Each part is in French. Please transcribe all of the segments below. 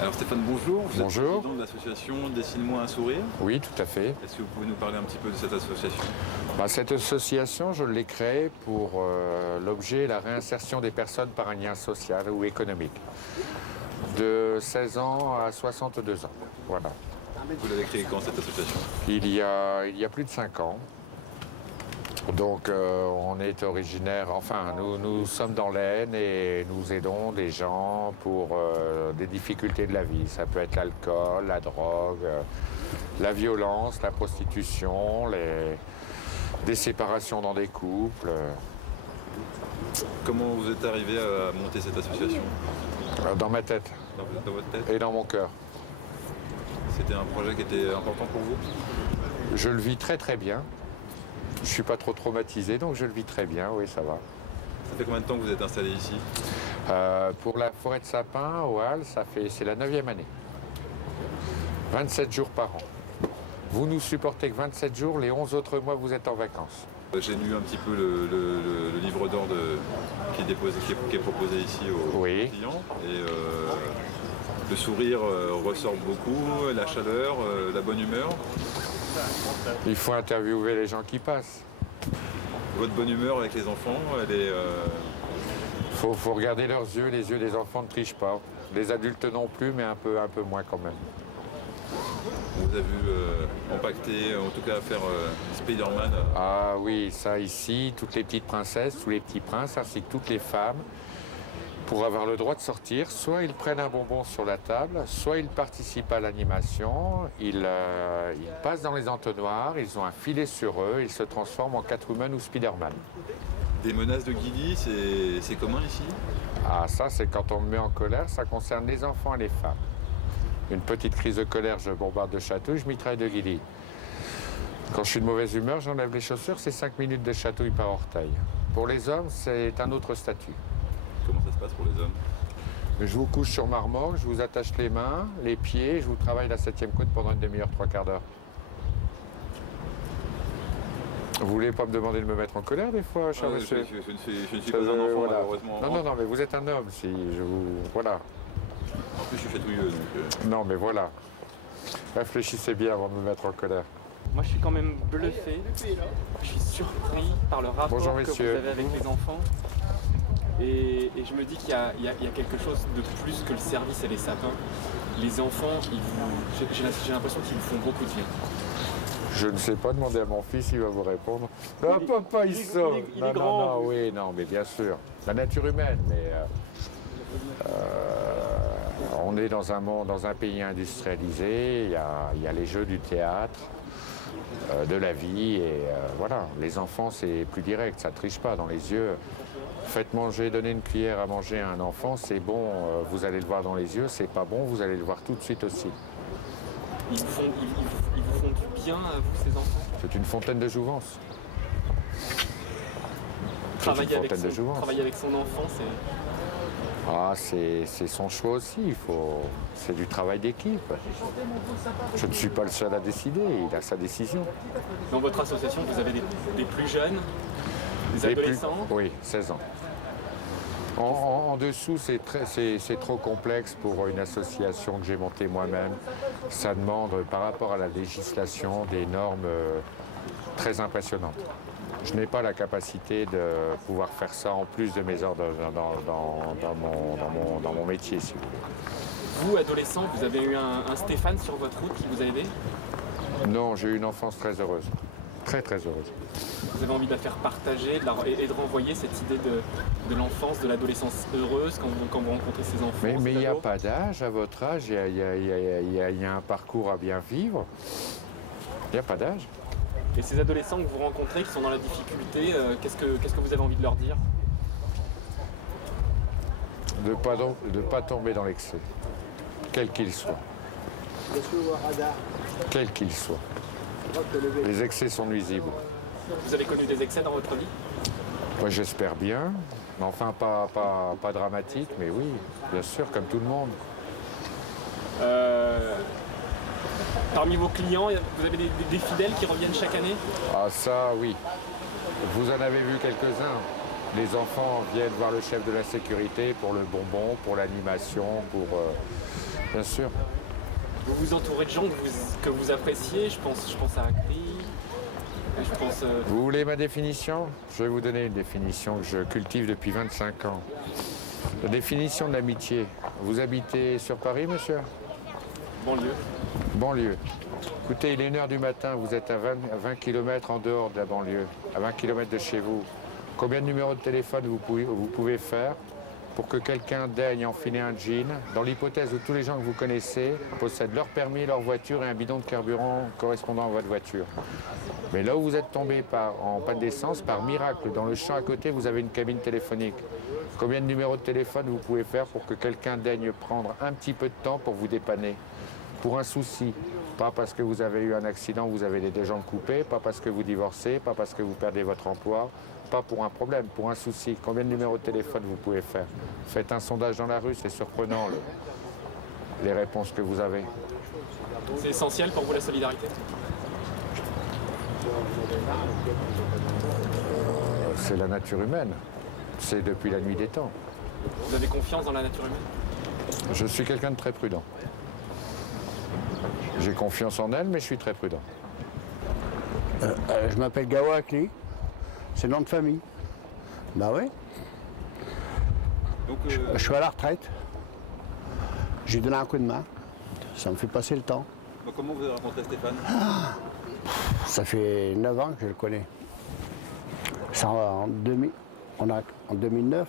Alors Stéphane, bonjour. Vous êtes Bonjour. président de l'association Dessine-moi un sourire. Oui, tout à fait. Est-ce que vous pouvez nous parler un petit peu de cette association? Cette association, je l'ai créée pour l'objet la réinsertion des personnes par un lien social ou économique, de 16 ans à 62 ans. Voilà. Vous l'avez créée quand, cette association? Il y a plus de 5 ans. Donc on est originaire, enfin nous sommes dans l'Aisne et nous aidons des gens pour des difficultés de la vie. Ça peut être l'alcool, la drogue, la violence, la prostitution, des séparations dans des couples. Comment vous êtes arrivé à monter cette association? Dans ma tête Dans votre tête? et dans mon cœur. C'était un projet qui était important pour vous? Je le vis très très bien. Je suis pas trop traumatisé, donc je le vis très bien, oui, ça va. Ça fait combien de temps que vous êtes installé ici? Pour la forêt de sapins, au Halles, c'est la 9e année. 27 jours par an. Vous nous supportez que 27 jours, les 11 autres mois, vous êtes en vacances. J'ai lu un petit peu le livre d'or qui est proposé ici aux Oui. clients. Et le sourire ressort beaucoup, la chaleur, la bonne humeur. Il faut interviewer les gens qui passent. Votre bonne humeur avec les enfants, elle est... Faut regarder leurs yeux, les yeux des enfants ne trichent pas. Les adultes non plus, mais un peu moins quand même. On vous a vu empaqueter, en tout cas faire Spider-Man. Ah oui, ça ici, toutes les petites princesses, tous les petits princes, ainsi que toutes les femmes, pour avoir le droit de sortir, soit ils prennent un bonbon sur la table, soit ils participent à l'animation, ils passent dans les entonnoirs, ils ont un filet sur eux, ils se transforment en Catwoman ou Spider-Man. Des menaces de guillis, c'est commun ici? Ah ça, c'est quand on me met en colère, ça concerne les enfants et les femmes. Une petite crise de colère, je bombarde de chatouilles, je mitraille de guillis. Quand je suis de mauvaise humeur, j'enlève les chaussures, c'est 5 minutes de chatouille par orteil. Pour les hommes, c'est un autre statut. Comment ça se passe pour les hommes? Je vous couche sur ma remorque, je vous attache les mains, les pieds, je vous travaille la 7e côte pendant une demi-heure, 3/4 d'heure. Vous voulez pas me demander de me mettre en colère des fois, cher monsieur? Je ne suis pas un enfant, Voilà. malheureusement. Non, mais vous êtes un homme, si je vous... Voilà. En plus, je suis chatouilleux, donc... Non, mais voilà. Réfléchissez bien avant de me mettre en colère. Moi, je suis quand même bluffé. Je suis surpris par le rapport Bonjour, que vous messieurs. avez avec les enfants. Et je me dis qu'il y a quelque chose de plus que le service et les sapins. Les enfants, j'ai l'impression qu'ils vous font beaucoup de bien. Je ne sais pas, demander à mon fils, il va vous répondre. Ah, Il- papa, il il est- sort. il est Non, grand, non, vous. oui, non, mais bien sûr. La nature humaine, mais on est dans un monde, dans un pays industrialisé. Il y a les jeux du théâtre, de la vie, et voilà. Les enfants, c'est plus direct, ça ne triche pas dans les yeux. Faites manger, donner une cuillère à manger à un enfant, c'est bon, vous allez le voir dans les yeux. C'est pas bon, vous allez le voir tout de suite aussi. Ils vous font du bien, vous, ces enfants. C'est une fontaine de jouvence. Travailler avec, fontaine de jouvence. travailler avec son enfant, c'est... Ah, c'est son choix aussi, c'est du travail d'équipe. Je ne suis pas le seul à décider, il a sa décision. Dans votre association, vous avez des plus jeunes, des Les plus- adolescents. Oui, 16 ans. En dessous, c'est trop complexe pour une association que j'ai montée moi-même. Ça demande, par rapport à la législation, des normes très impressionnantes. Je n'ai pas la capacité de pouvoir faire ça en plus de mes ordres dans mon métier, si vous voulez. Vous, adolescent, vous avez eu un Stéphane sur votre route qui vous a aidé. Non, j'ai eu une enfance très heureuse. Très, très heureuse. Vous avez envie de la faire partager et de renvoyer cette idée de l'enfance, de l'adolescence heureuse quand vous rencontrez ces enfants. Mais ces il n'y a ados. pas d'âge à votre âge, il y a un parcours à bien vivre. Il n'y a pas d'âge. Et ces adolescents que vous rencontrez, qui sont dans la difficulté, qu'est-ce que vous avez envie de leur dire? De ne pas tomber dans l'excès, quel qu'il soit. Quel qu'il soit. Les excès sont nuisibles. Vous avez connu des excès dans votre vie? Moi, j'espère bien, mais enfin pas dramatique, mais oui, bien sûr, comme tout le monde. Parmi vos clients, vous avez des fidèles qui reviennent chaque année? Ah ça, oui. Vous en avez vu quelques-uns. Les enfants viennent voir le chef de la sécurité pour le bonbon, pour l'animation, pour... bien sûr. Vous vous entourez de gens que vous appréciez, je pense à Akli, je pense... Vous voulez ma définition? Je vais vous donner une définition que je cultive depuis 25 ans. La définition de l'amitié. Vous habitez sur Paris, monsieur? Banlieue. Banlieue. Écoutez, il est 1h du matin, vous êtes à 20 km en dehors de la banlieue, à 20 km de chez vous. Combien de numéros de téléphone vous pouvez faire pour que quelqu'un daigne enfiler un jean, dans l'hypothèse où tous les gens que vous connaissez possèdent leur permis, leur voiture et un bidon de carburant correspondant à votre voiture. Mais là où vous êtes tombé en panne d'essence, par miracle, dans le champ à côté, vous avez une cabine téléphonique. Combien de numéros de téléphone vous pouvez faire pour que quelqu'un daigne prendre un petit peu de temps pour vous dépanner? Pour un souci, pas parce que vous avez eu un accident, vous avez des jambes coupées, pas parce que vous divorcez, pas parce que vous perdez votre emploi, pas pour un problème, pour un souci. Combien de numéros de téléphone vous pouvez faire? Faites un sondage dans la rue, c'est surprenant les réponses que vous avez. C'est essentiel pour vous la solidarité? C'est la nature humaine. C'est depuis la nuit des temps. Vous avez confiance dans la nature humaine? Je suis quelqu'un de très prudent. J'ai confiance en elle, mais je suis très prudent. Je m'appelle Gawa Akli. C'est le nom de famille. Bah oui. Donc, Je suis à la retraite. J'ai donné un coup de main. Ça me fait passer le temps. comment vous avez rencontré Stéphane? Ça fait 9 ans que je le connais. C'est en 2009.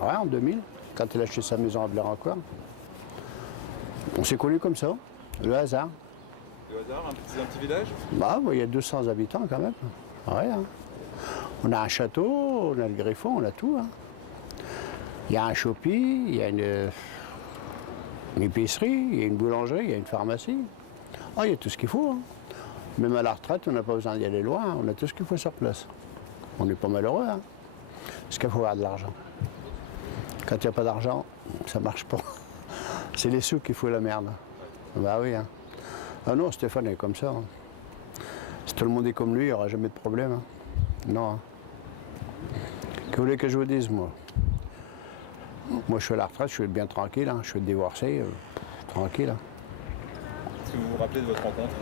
Ouais, en 2000, quand il a acheté sa maison à Blair-en-Corne. On s'est connus comme ça, le hasard. Le hasard, c'est un petit village? Bah, il y a 200 habitants quand même. Ouais, hein. On a un château, on a le Griffon, on a tout. Hein. Il y a un shopping, il y a une épicerie, il y a une boulangerie, il y a une pharmacie. Ah, il y a tout ce qu'il faut. Hein. Même à la retraite, on n'a pas besoin d'y aller loin, hein. On a tout ce qu'il faut sur place. On n'est pas malheureux, hein. Parce qu'il faut avoir de l'argent. Quand il n'y a pas d'argent, ça ne marche pas. C'est les sous qui font la merde. Bah oui. Hein. Ah non, Stéphane est comme ça. Hein. Si tout le monde est comme lui, il n'y aura jamais de problème. Hein. Non. Hein. Que vous voulez que je vous dise, moi? Moi, je suis à la retraite, je suis bien tranquille. Hein. Je suis divorcé, tranquille. Hein. Est-ce que vous vous rappelez de votre rencontre?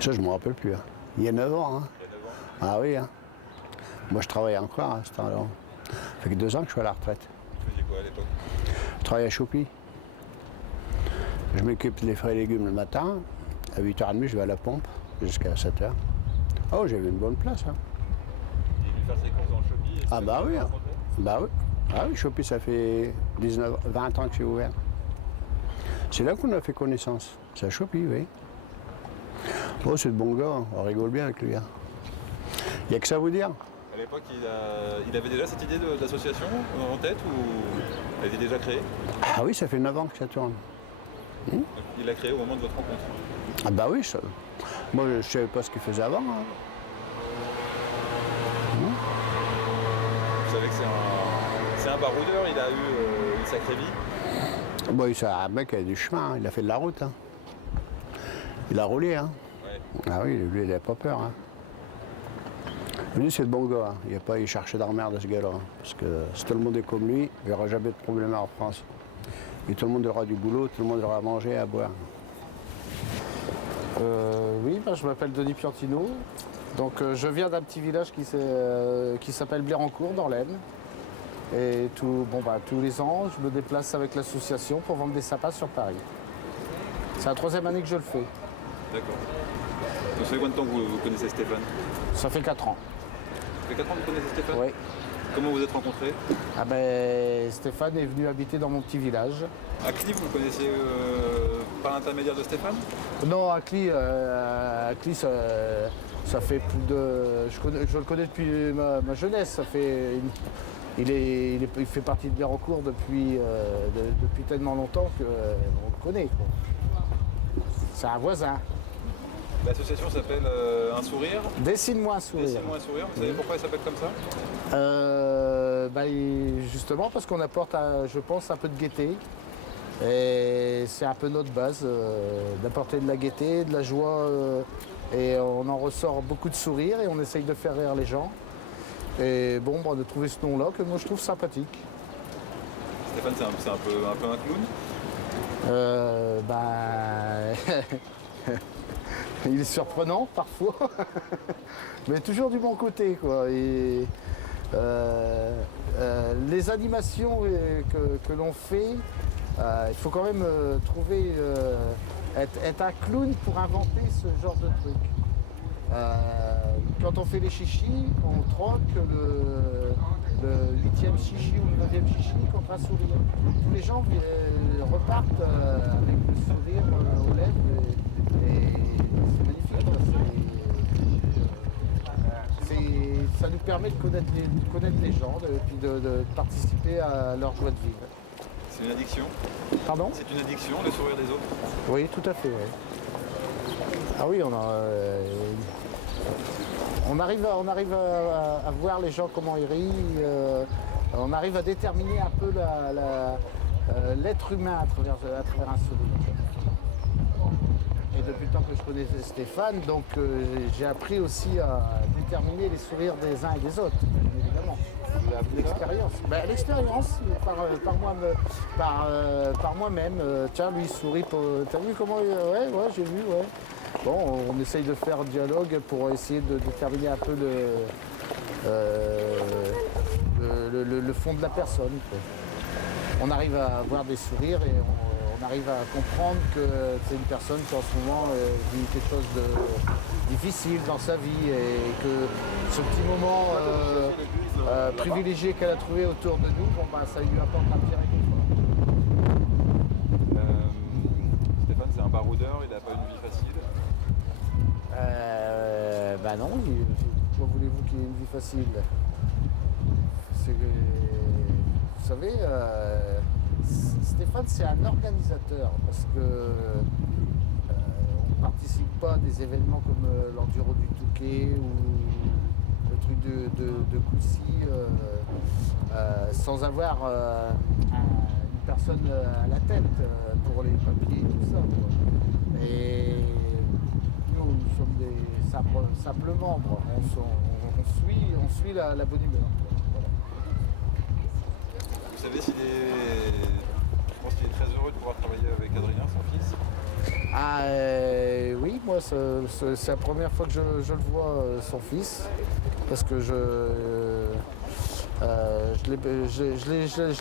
Ça, je ne me rappelle plus. Hein. Il y a 9 ans. Hein. Il y a 9 ans. Ah oui. Hein. Moi, je travaille encore à ce temps-là. Ça fait que 2 ans que je suis à la retraite. Vous faisiez quoi à l'époque? Je travaille à Choupi. Je m'occupe des frais et légumes le matin. À 8h30, je vais à la pompe jusqu'à 7h. Oh, j'avais une bonne place. Hein. Il est venu faire ses courses dans le shopping. Ah bah oui. Hein. Bah oui. Ah oui, Choupi, ça fait 20 ans que c'est ouvert. C'est là qu'on a fait connaissance. C'est à Choupi, oui. Oh, c'est de bon gars. On rigole bien avec lui. Hein. Il n'y a que ça à vous dire. À l'époque, il avait déjà cette idée d'association en tête ou elle était déjà créée? Ah oui, ça fait 9 ans que ça tourne. Donc, il l'a créée au moment de votre rencontre? Ah bah oui, ça. Moi je ne savais pas ce qu'il faisait avant. Hein. Vous savez que c'est un baroudeur, il a eu une sacrée vie. Bon, c'est un mec qui a du chemin, hein. Il a fait de la route. Hein. Il a roulé. Hein. Ouais. Ah oui, lui, il n'a pas peur. Hein. Lui, c'est le bon gars. Hein. Il cherchait d'emmerde, ce gars-là. Hein. Parce que si tout le monde est comme lui, il n'y aura jamais de problème en France. Et tout le monde aura du boulot, tout le monde aura à manger et à boire. Oui, je m'appelle Denis Piantino. Donc, je viens d'un petit village qui s'appelle Blair-en-Corne, dans l'Aisne. Et tous les ans, je me déplace avec l'association pour vendre des sapins sur Paris. C'est la 3e année que je le fais. D'accord. Ça fait combien de temps que vous connaissez Stéphane? Ça fait 4 ans. Ça fait 4 ans que vous connaissez Stéphane? Oui. Comment vous êtes rencontrés? Ah ben, Stéphane est venu habiter dans mon petit village. Akli, vous le connaissez par l'intermédiaire de Stéphane? Non, Akli, ça fait plus de... Je le connais depuis ma jeunesse. Ça fait... Il fait partie de Blair-en-Corne depuis tellement longtemps qu'on le connaît. Quoi. C'est un voisin. L'association s'appelle Un Sourire. Dessine-moi un sourire. Dessine-moi un sourire. Vous savez pourquoi elle s'appelle comme ça? Justement parce qu'on apporte, je pense, un peu de gaieté Et c'est un peu notre base, d'apporter de la gaieté, de la joie. Et on en ressort beaucoup de sourires et on essaye de faire rire les gens. Et bon, on a trouvé ce nom-là que moi je trouve sympathique. Stéphane, c'est un peu un clown. Il est surprenant parfois, mais toujours du bon côté, quoi. Et, les animations que l'on fait, il faut quand même trouver, être un clown pour inventer ce genre de truc. Quand on fait les chichis, on troque le 8e chichi ou le 9e chichi contre un sourire. Tous les gens repartent avec le sourire aux lèvres et c'est magnifique. Ça nous permet de connaître les gens et puis de participer à leur joie de vivre. C'est une addiction. Pardon ? C'est une addiction, le sourire des autres. Oui, tout à fait. Oui. Ah oui, on arrive à voir les gens comment ils rient. On arrive à déterminer un peu l'être humain à travers un sourire. Et depuis le temps que je connais Stéphane, donc j'ai appris aussi à déterminer les sourires des uns et des autres, évidemment. L'expérience. L'expérience par moi-même. Tiens, lui il sourit. T'as vu comment ouais, j'ai vu, ouais. Bon, on essaye de faire un dialogue pour essayer de déterminer un peu le fond de la personne, quoi. On arrive à avoir des sourires et on arrive à comprendre que c'est une personne qui en ce moment vit quelque chose de difficile dans sa vie et que ce petit moment privilégié qu'elle a trouvé autour de nous, ça lui apporte un petit réconfort. Stéphane, c'est un baroudeur, il n'a pas une vie facile. Non, pourquoi voulez-vous qu'il ait une vie facile? C'est que, vous savez, Stéphane, c'est un organisateur parce que on ne participe pas à des événements comme l'Enduro du Touquet ou le truc de Coucy sans avoir une personne à la tête pour les papiers et tout ça, quoi. Et nous sommes des simples membres, on suit la bonne humeur. Voilà. Vous savez s'il est... Je pense qu'il est très heureux de pouvoir travailler avec Adrien, son fils. Oui, moi c'est la première fois que je le vois, son fils, parce que je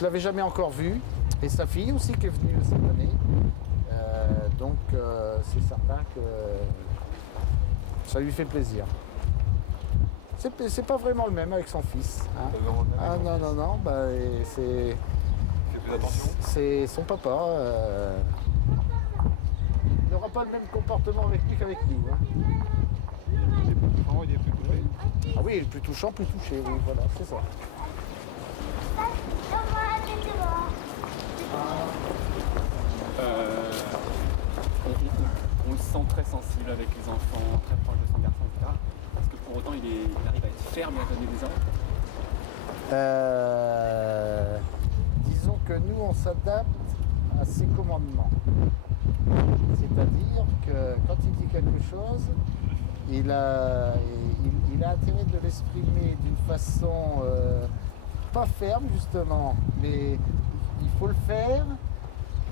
l'avais jamais encore vu, et sa fille aussi qui est venue cette année. Donc c'est certain que ça lui fait plaisir. C'est pas vraiment le même avec son fils. Hein. Non, c'est... Il fait plus attention. C'est son papa. Il n'aura pas le même comportement avec lui qu'avec nous. Hein. Il est plus touchant, il est plus touché. Ah oui, il est plus touchant, plus touché, oui, voilà, c'est ça. On le sent très sensible avec les enfants, très proche de son garçon, etc. Est-ce que pour autant il arrive à être ferme et à donner des ordres? Disons que nous, on s'adapte à ses commandements. C'est-à-dire que quand il dit quelque chose, il a intérêt de l'exprimer d'une façon pas ferme, justement, mais il faut le faire,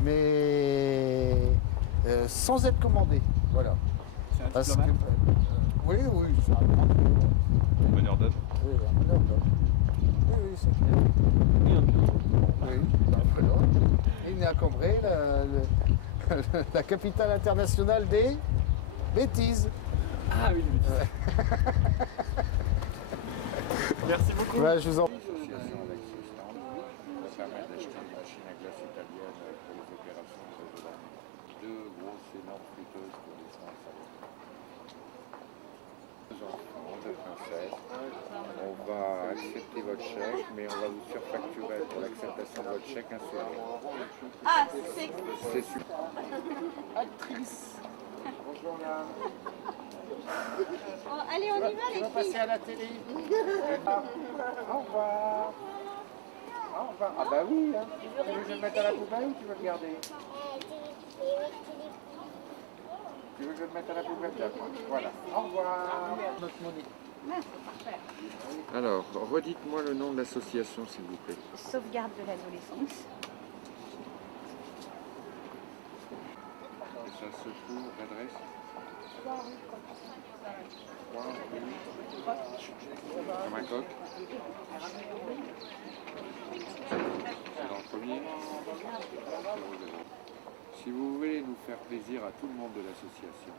mais sans être commandé. Voilà. C'est un diplomate. Oui, c'est un grand diplomate. Une manière d'être. Oui, un meneur d'homme. Oui, c'est clair. Oui, voilà. Il est à Cambrai, la capitale internationale des bêtises. Ah oui, oui. Merci beaucoup. Ouais, je vous en... L'association avec ce stand va permettre d'acheter des machines à glace italiennes pour les opérations de réseau d'armée. 2 grosses énormes friteuses pour les soins de salon. 2 enfants, 2 princesses. On va accepter votre chèque, mais on va vous surfacturer pour l'acceptation de votre chèque un sourire. Ah, c'est... C'est super. Actrice. Bonjour, madame. Oh, allez, on y va, les Tu vas passer filles. à la télé. Au revoir. Ah bah oui, hein. Tu veux que je le mette à la poubelle ou tu veux le garder? Tu veux que je le mette à la poubelle? D'accord. Voilà. Au revoir. Alors, redites-moi le nom de l'association, s'il vous plaît. Sauvegarde de l'adolescence. Et ça se trouve, l'adresse 3 rue comme un coq. C'est dans le premier. Si vous voulez nous faire plaisir à tout le monde de l'association,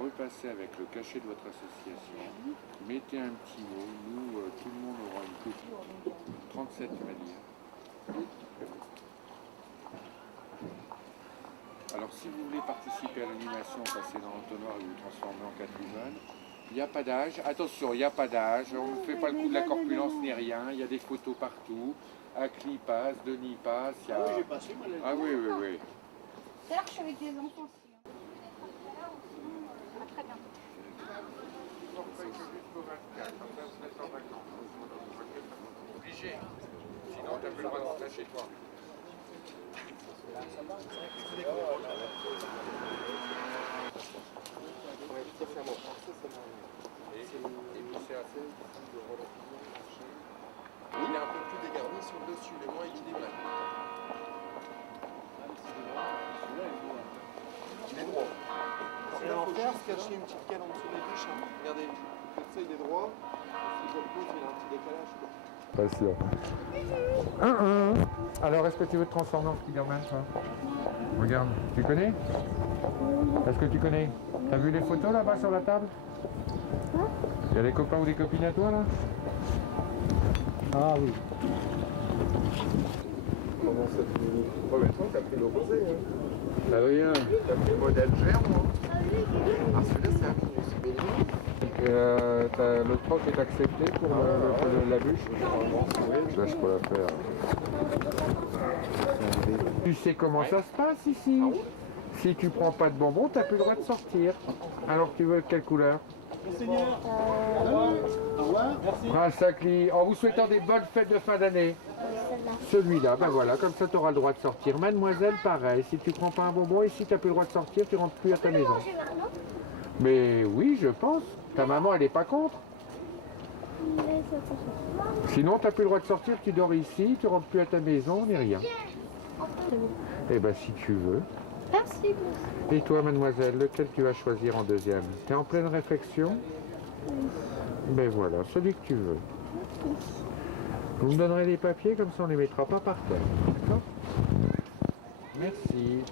repassez avec le cachet de votre association, mettez un petit mot, nous, tout le monde aura une copie. 37 manières. Alors si vous voulez participer à l'animation, passez dans l'entonnoir et vous transformez en Catwoman. Il n'y a pas d'âge, attention, il n'y a pas d'âge, on ne fait pas le coup de la corpulence ni rien, il y a des photos partout. Acli passe, Denis passe, il y a... Ah oui, j'ai passé, moi, ah oui, oui, oui. Tout à l'heure, je suis avec les enfants aussi. Ah, très bien. Obligé, sinon tu n'as plus le droit de rentrer chez toi. Il est un peu plus dégarni sur le dessus, il est moins équilibré. Il est droit. Il faut juste cacher une petite cale en dessous des bûches. Hein. Regardez, ça il est droit. Si je le pose, il a un petit décalage. Pas sûr. Alors, est-ce que tu veux te transformer en Spider-Man, toi? Regarde, tu connais? Est-ce que tu connais? T'as vu les photos là-bas sur la table? Il y a des copains ou des copines à toi là? Ah oui. Comment ça te fait? Ouais, mais toi, t'as pris le rosé. Hein. Ah oui, hein. T'as pris le modèle géant. Hein. Ah, celui-là, c'est un minus. Le troc est accepté pour la bûche? Ça, je peux la faire. Tu sais comment ça se passe ici? Si tu prends pas de bonbons, t'as plus le droit de sortir. Alors tu veux quelle couleur? Prince Acli, en vous souhaitant des bonnes fêtes de fin d'année. Celui-là, ben voilà, comme ça tu auras le droit de sortir. Mademoiselle, pareil, si tu prends pas un bonbon ici, tu n'as plus le droit de sortir, tu rentres plus à ta maison. Mais oui, je pense. Ta maman, elle n'est pas contre. Sinon, tu n'as plus le droit de sortir, tu dors ici, tu rentres plus à ta maison, ni rien. Eh ben, si tu veux. Merci. Et toi, mademoiselle, lequel tu vas choisir en deuxième? Tu es en pleine réflexion? Ben voilà, celui que tu veux. Vous me donnerez les papiers, comme ça on ne les mettra pas par terre. D'accord? Merci.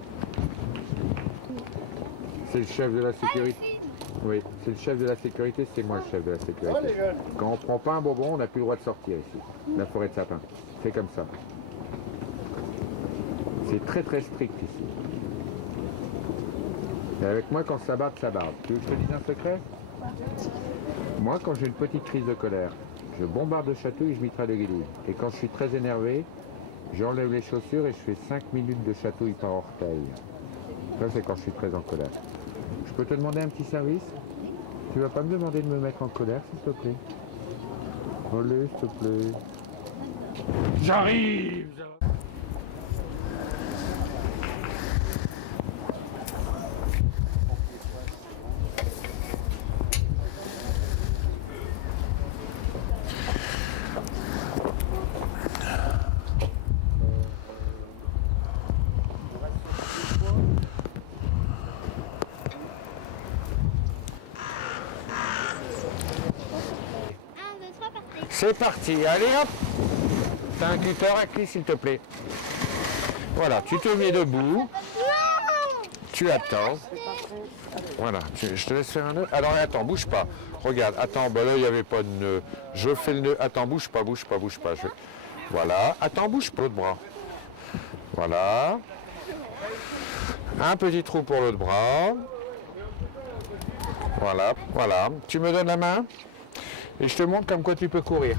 C'est le chef de la sécurité. Oui, c'est le chef de la sécurité, c'est moi le chef de la sécurité. Quand on ne prend pas un bonbon, on n'a plus le droit de sortir ici. La forêt de sapin. C'est comme ça. C'est très très strict ici. Et avec moi, quand ça barde, ça barde. Tu veux que je te dise un secret? Moi, quand j'ai une petite crise de colère, je bombarde le château et je mitraille le guédouille. Et quand je suis très énervé, j'enlève les chaussures et je fais 5 minutes de chatouille par orteil. Ça, c'est quand je suis très en colère. Je peux te demander un petit service? Tu vas pas me demander de me mettre en colère, s'il te plaît? Allez, s'il te plaît. J'arrive! C'est parti, allez hop! T'as un cutter à clé, s'il te plaît. Voilà, tu te mets debout. Tu attends. Voilà, je te laisse faire un nœud. Alors attends, bouge pas. Regarde, attends, bah là il n'y avait pas de nœud. Je fais le nœud. Attends, bouge pas, bouge pas, bouge pas. Voilà, attends, bouge pas l'autre bras. Voilà. Un petit trou pour l'autre bras. Voilà, voilà. Tu me donnes la main? Et je te montre comme quoi tu peux courir.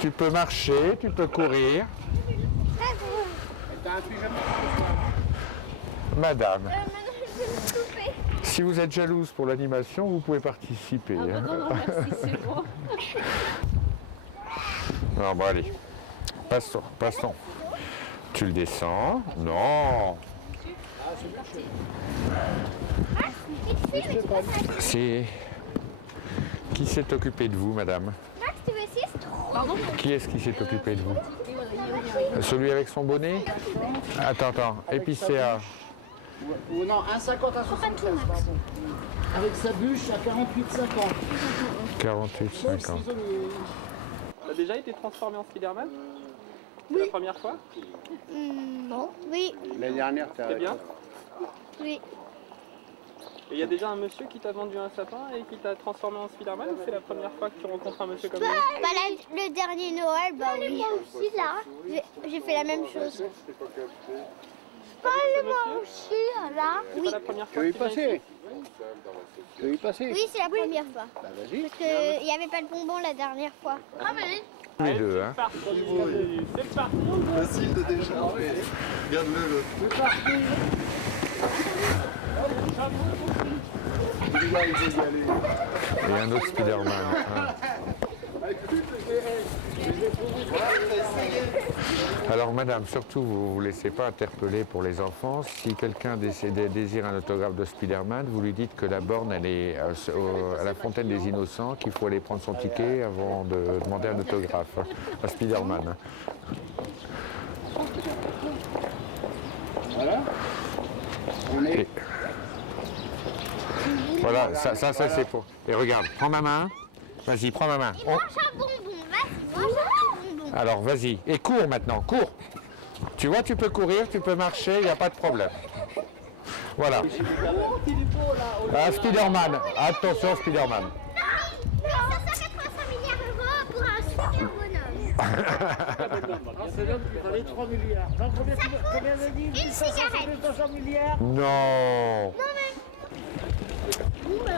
Tu peux marcher, tu peux courir. Madame, si vous êtes jalouse pour l'animation, vous pouvez participer. Ah bah non, non, merci, c'est bon. Non, bon allez. Passons. Tu le descends. Non. C'est... Qui s'est occupé de vous, madame? Max, tu veux essayer? Pardon? Qui est-ce qui s'est occupé de vous? Celui avec son bonnet? Attends. Épicéa. Ou non, 1,50 à 75, pardon. Avec sa bûche à 48,50. 48,50. T'as déjà été transformé en Spider-Man? C'est la première fois? Non. Oui. L'année dernière, C'est bien? Oui. Et il y a déjà un monsieur qui t'a vendu un sapin et qui t'a transformé en Spider-Man ou c'est la première fois que tu rencontres un monsieur comme lui? Bah, le dernier Noël, bah oui. Moi aussi, là. J'ai fait la même chose. Pas moi aussi, là. C'est Oui. pas la première Tu fois veux y que tu viens ici? passer? Tu veux y passer? Oui, c'est la première fois. Bah, vas-y. Parce qu'il n'y avait pas de bonbons la dernière fois. Ah, bah oui. Les deux, hein. C'est parti. Facile de décharger. Regarde-le l'autre. Et un autre Spider-Man. Hein. Alors madame, surtout vous ne vous laissez pas interpeller pour les enfants. Si quelqu'un désire un autographe de Spider-Man, vous lui dites que la borne elle est à la Fontaine des Innocents, qu'il faut aller prendre son ticket avant de demander un autographe à Spider-Man. Voilà. On est... Et- Voilà, ça c'est pour... Et regarde, prends ma main. Vas-y, prends ma main. Mange un bonbon, vas-y, mange un bonbon. Alors vas-y, et cours maintenant, cours. Tu vois, tu peux courir, tu peux marcher, il n'y a pas de problème. Voilà. Ah, Spider-Man, attention Spider-Man. Non, 585 milliards d'euros pour un super bonhomme. C'est l'homme qui valait 3 milliards. Donc combien de dit? Une cigarette. 200 milliards. Non. Bon, bah,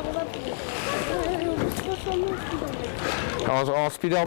on va En Spider-Man.